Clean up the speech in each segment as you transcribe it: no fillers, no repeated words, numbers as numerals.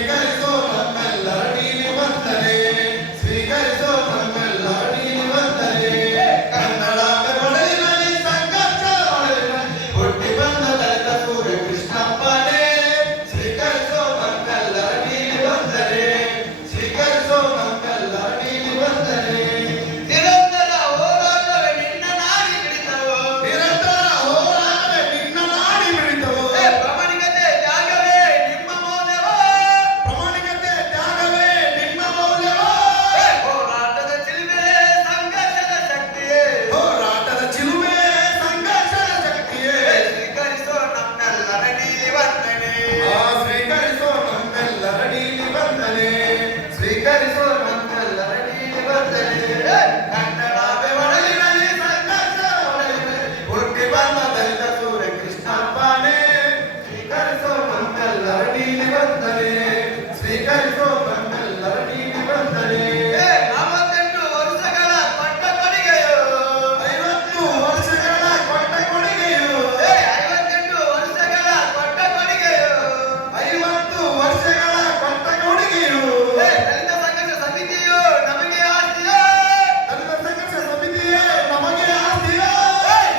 ಸ್ವೀಕರಿಸೋ ನಮ್ಮೆಲ್ಲರ ನೀಲಿ ವಂದನೆ, ಸ್ವೀಕರಿಸೋ ನಮ್ಮೆಲ್ಲರ ನೀಲಿ ವಂದನೆ. ಕನ್ನಡಾಂಬೆ ಒಡಲಿನಲ್ಲಿ ಸಂಘರ್ಷ ಒಡಲಿನಲ್ಲಿ ಹುಟ್ಟಿ ಬಂದ ದಲಿತ ಸೂರ್ಯ ಕೃಷ್ಣಪ್ಪನೇ, ಸ್ವೀಕರಿಸೋ ನಮ್ಮೆಲ್ಲರ ನೀಲಿ ವಂದನೆ, ಸ್ವೀಕರಿಸೋ ನಮ್ಮೆಲ್ಲರ ನೀಲಿ ವಂದನೆ. ನಿರಂತರ ಹೋರಾಟವೇ ನಿನ್ನ ನಾಡಿ ಹಿಡಿತವು, ನಿರಂತರ ಹೋರಾಟವೇ ನಿನ್ನ ನಾಡಿ ಮಿಡಿತವು. ಪ್ರಾಮಾಣಿಕತೆ ತ್ಯಾಗವೇ ನಿಮ್ಮ ಮೌಲ್ಯವೋ, ಪ್ರಾಮಾಣಿಕತೆ ತ್ಯಾಗವೇ ನಿಮ್ಮ ಮೌಲ್ಯವೋ. ಹೋರಾಟದ ಚಿಲುಮೆ ಸಂಘರ್ಷದ ಶಕ್ತಿಯೇ, ಹೋರಾಟದ ಚಿಲುಮೆ ಸಂಘರ್ಷದ ಶಕ್ತಿಯೇ. ಸ್ವೀಕರಿಸೋ ನಮ್ಮೆಲ್ಲರ ನೀಲಿ ವಂದನೆ, ಸ್ವೀಕರಿಸೋ ನಮ್ಮೆಲ್ಲರ ನೀಲಿ ವಂದನೆ, ಸ್ವೀಕರಿಸೋ ನಮ್ಮೆಲ್ಲರ ನೀಲಿ ವಂದನೆ. ಕನ್ನಡಾಂಬೆ ಒಡಲಿನಲ್ಲಿ ಸಂಘರ್ಷ ಒಡಲಿನಲ್ಲಿ ಹುಟ್ಟಿ ಬಂದ ದಲಿತ ಸೂರ್ಯ ಕೃಷ್ಣಪ್ಪನೇ, ಸ್ವೀಕರಿಸೋ ನಮ್ಮೆಲ್ಲರ ನೀಲಿ ವಂದನೆ, ಸ್ವೀಕರಿಸೋ ನಮ್ಮೆಲ್ಲರ ನೀಲಿ ವಂದನೆ. 48 ವರ್ಷಗಳ ಕೊಟ್ಟ ಕೊಡುಗೆಯು, 50 ವರ್ಷಗಳ ಕೊಟ್ಟ ಕೊಡುಗೆಯು, 58 ವರ್ಷಗಳ ಕೊಟ್ಟ ಕೊಡುಗೆಯು, 50 ವರ್ಷಗಳ ಕೊಟ್ಟ ಕೊಡುಗೆಯು. ದಲಿತ ಸಂಘರ್ಷ ಸಮಿತಿಯು ನಮಗೆ ಆಸ್ತಿಯೋ, ದಲಿತ ಸಂಘರ್ಷ ಸಮಿತಿಯೇ ನಮಗೆ ಆಸ್ತಿಯೋ.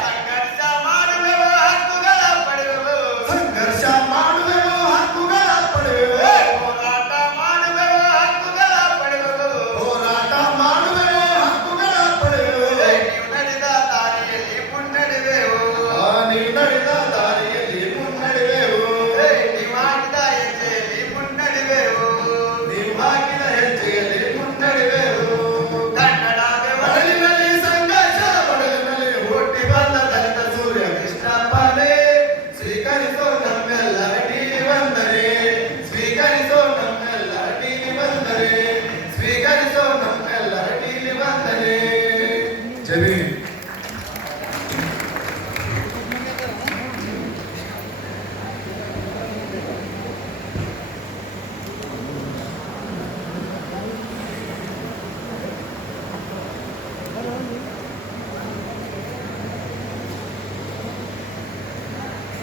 ಸಂಘರ್ಷ ಮಾಡುವೆವು ಹಕ್ಕುಗಳ ಪಡೆಯುವೆವು, ಸಂಘರ್ಷ ಮಾಡುವೆವು ಹಕ್ಕುಗಳ ಪಡೆಯುವೆ, ಹೋರಾಟ ಮಾಡುವೆವು ಹಕ್ಕುಗಳ ಪಡೆಯುವೆವು. ಹೋರಾಟ ಮಾಡುವೆವು ಹಕ್ಕುಗಳ ಪಡೆಯುವೆ. ನೀವು ನಡೆದ ದಾರಿಯಲ್ಲಿ ಮುನ್ನಡೆವೆವು, ನೀವು ನಡೆದ ದಾರಿಯಲ್ಲಿ ಮುನ್ನಡೆವೆವು, ನೀವು ಹಾಕಿದ ಹೆಜ್ಜೆಯಲ್ಲಿ ಮುನ್ನಡೆವೆವು. ನೀವು ಹಾಕಿದ ಹೆಜ್ಜೆಯಲ್ಲಿ ಮುನ್ನಡೆವೆವು. ಕನ್ನಡಾಂಬೆ ಒಡಲಿನಲ್ಲಿ ಸಂಘರ್ಷದ ಒಡಲಿನಲ್ಲಿ ಹುಟ್ಟಿ ಬಂದ ದಲಿತ ಸೂರ್ಯ ಕೃಷ್ಣಪ್ಪನೇ, ಸ್ವೀಕರಿಸೋ ನಮ್ಮೆಲ್ಲರ ನೀಲಿ ವಂದನೆ, ಸ್ವೀಕರಿಸೋ ನಮ್ಮೆಲ್ಲರ ನೀಲಿ ವಂದನೆ, ಸ್ವೀಕರಿಸೋ ನಮ್ಮೆಲ್ಲರ ನೀಲಿ ವಂದನೆ. ಜೈ ಭೀಮ್.